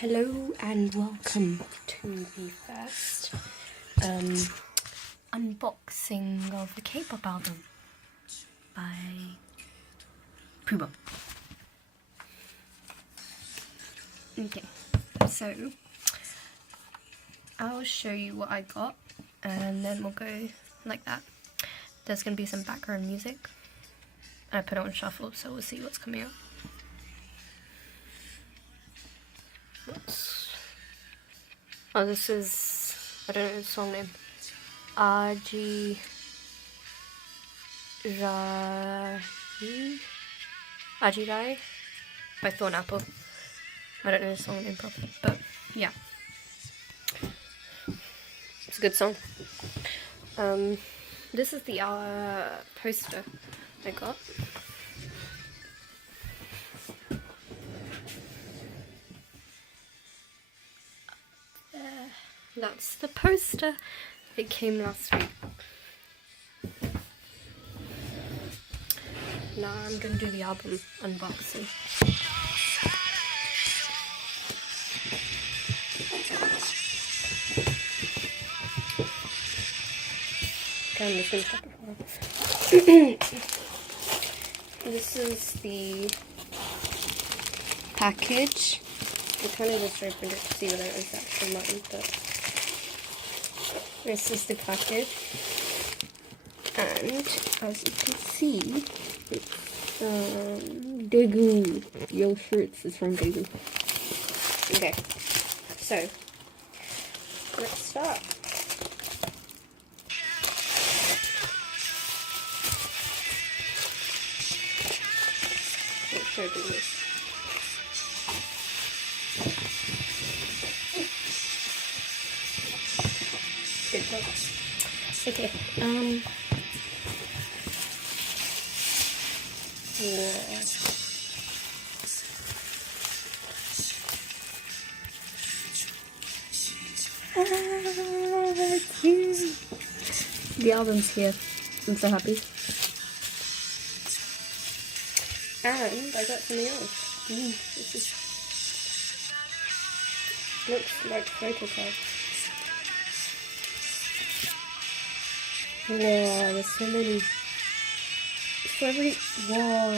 Hello and welcome to the first unboxing of the K-pop album by Puma. Okay, so I'll show you what I got and then we'll go like that. There's going to be some background music. I put it on shuffle, so we'll see what's coming out. Oh, this is, I don't know the song name. Ajirai by Thorn Apple. I don't know the song name properly, but yeah. It's a good song. This is the poster I got. That's the poster. It came last week. Now I'm going to do the album unboxing. Okay, I'm just going to stop it. This is the package. I kind of just opened it to see whether it was actually mine, but this is the package. And as you can see, it's Daegu. Yo Fruits is from Daegu. Okay, so let's start. Let's show this. Good job. Okay, yeah. It's here. The album's here. I'm so happy. And I got something else. This is, looks like photo cards. Wow, there's so many. Wow.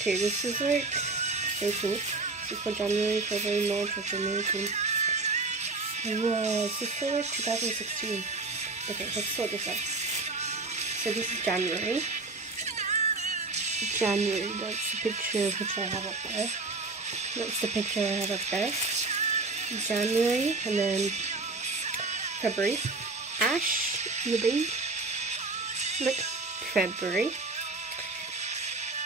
Okay, this is like so cool. This is for January, February, March, April, May, June. Wow, this is for like 2016. Okay, let's sort this out. So this is January. That's the picture which I have up there. That's the picture I have up there. January, and then February. Ash, Libby. Look, February.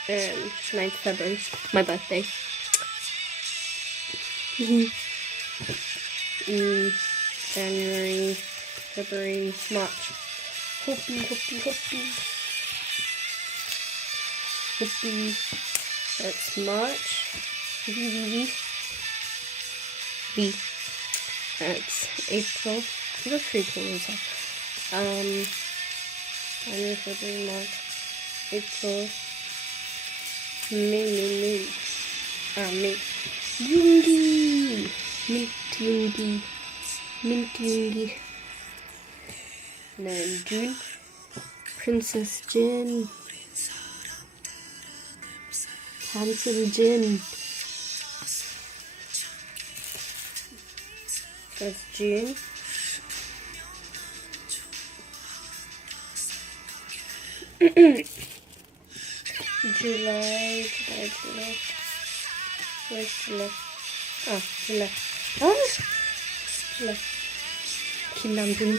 9th February, my birthday. January, February, March. Hoppy. That's March. V. That's April. That's pretty cool as well. January, February, March, April, May. May. Mint Yoongi. And then June, Princess Jin. Handsome Jin. That's June. July. Where's July? July. July. Kim Namjoon.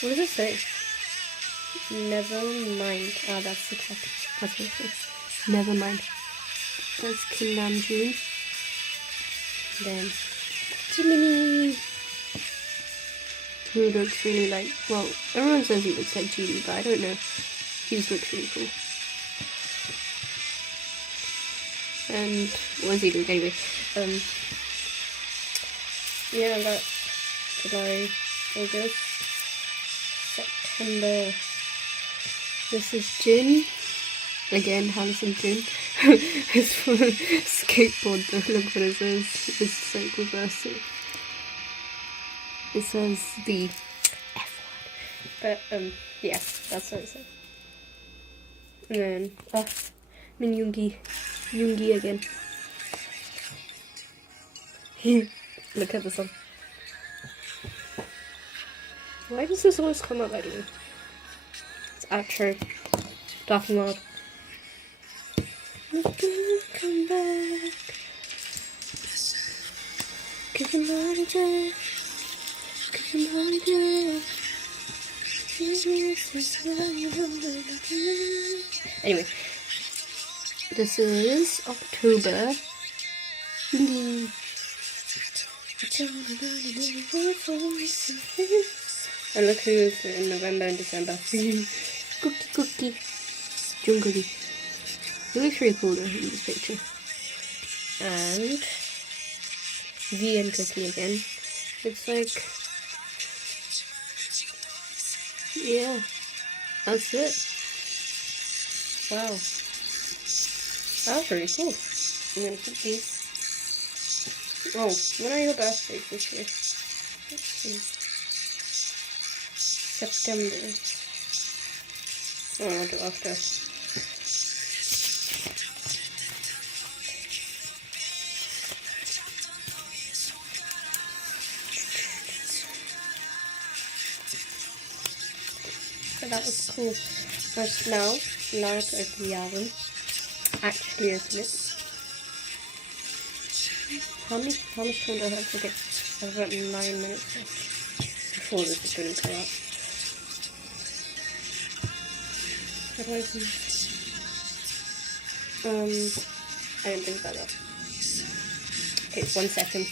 What does it say? Never mind. That's the top. That's what it says. Never mind. That's Kim Namjoon. Then Jiminee. Who looks really like, well, everyone says he looks like Genie, but I don't know. He just looks really cool. And what is he doing anyway? Yeah, that's July, August, September. This is Jin. Again, handsome Jin. It's for skateboard though, look what it says. It's like reversing. It says the F word. But, yeah, that's what it says. And then, Yungi again. Look at this one. Why does this always come up like me? It's outro. Talking loud. Come back. Cause I'm not a jet. Cause I'm not a jet. Anyway, this is October. And look who's in November and December. Cookie. Jungkook. He looks really cool though in this picture. And V and Cookie again. It's like, yeah, that's it. Wow. That's really cool. I'm gonna keep these. Oh, when are your birthdays this year? Let's see. September. Oh, I'll do after. So that was cool. First now to open the album. Actually open it. How much time do I have? Okay, I've got 9 minutes left before this is going to come out. How do I open this? I didn't think about that. Okay, 1 second.